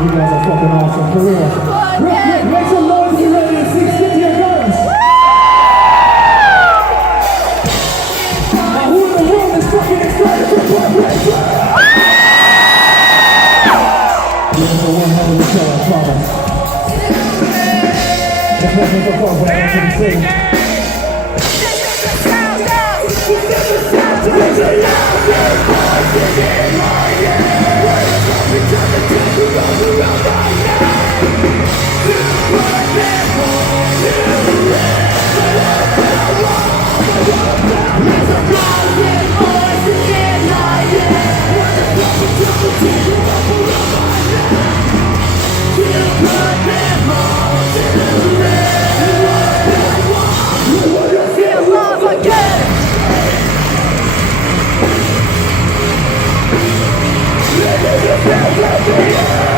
You guys are fucking awesome, for real. Make some noise if you're ready to see Stick to Your Guns. Now who in the room is fucking excited for Blood Racer? You're in for one hell of a show, I promise. The pleasure for folks right into the city. Yeah.